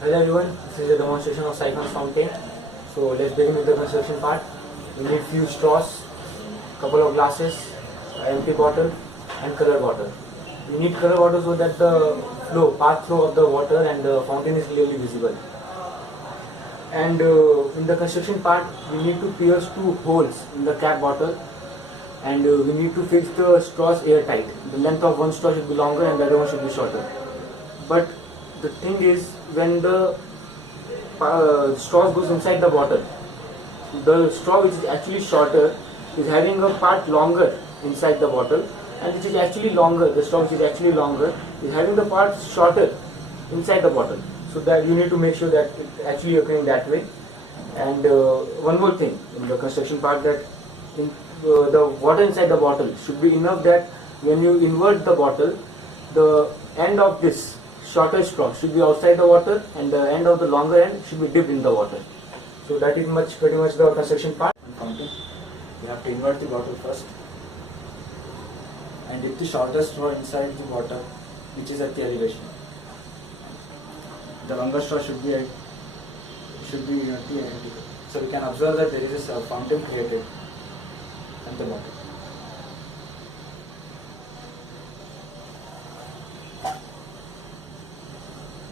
Hello everyone, this is a demonstration of Siphon fountain. So let's begin with the construction part. We need few straws, couple of glasses, empty bottle and color bottle. We need color bottle so that the path flow of the water and the fountain is clearly visible. And in the construction part, we need to pierce two holes in the cap bottle, and we need to fix the straws airtight. The length of one straw should be longer and the other one should be shorter. But the thing is, when the straw goes inside the bottle, the straw which is actually shorter is having a part longer inside the bottle, and which is actually longer, the straw which is actually longer is having the part shorter inside the bottle. So that you need to make sure that it actually occurring that way. And one more thing in the construction part, that the water inside the bottle should be enough that when you invert the bottle, the end of this shorter straw should be outside the water and the end of the longer end should be dipped in the water. So that is pretty much the construction part. Fountain. You have to invert the bottle first and dip the shorter straw inside the water, which is at the elevation. The longer straw should be at the end. So we can observe that there is a fountain created at the bottom.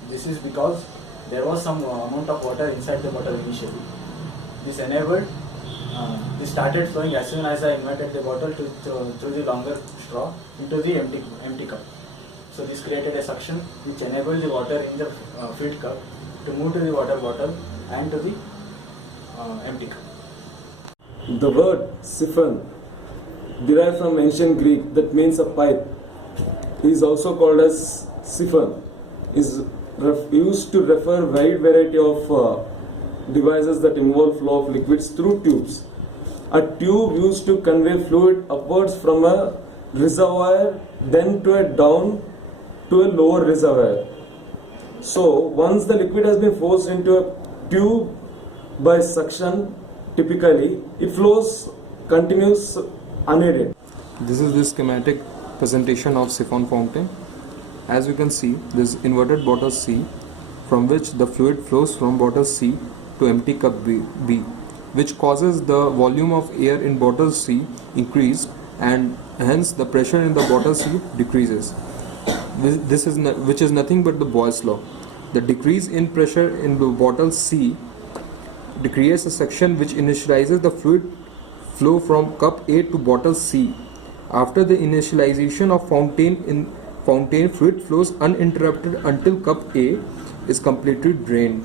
This is because there was some amount of water inside the bottle initially. This started flowing as soon as I inverted the bottle through the longer straw into the empty cup. So this created a suction which enabled the water in the filled cup to move to the water bottle and to the empty cup. The word siphon, derived from ancient Greek, that means a pipe, is also called as siphon, is used to refer a wide variety of devices that involve flow of liquids through tubes. A tube used to convey fluid upwards from a reservoir, then down to a lower reservoir. So once the liquid has been forced into a tube by suction, typically it flows continuous unaided. This is the schematic presentation of siphon fountain. As you can see, this inverted bottle C, from which the fluid flows from bottle C to empty cup B, which causes the volume of air in bottle C increase, and hence the pressure in the bottle C decreases. Which is nothing but the Boyle's law. The decrease in pressure in the bottle C creates a section which initializes the fluid flow from cup A to bottle C. After the initialization of fountain, fluid flows uninterrupted until cup A is completely drained.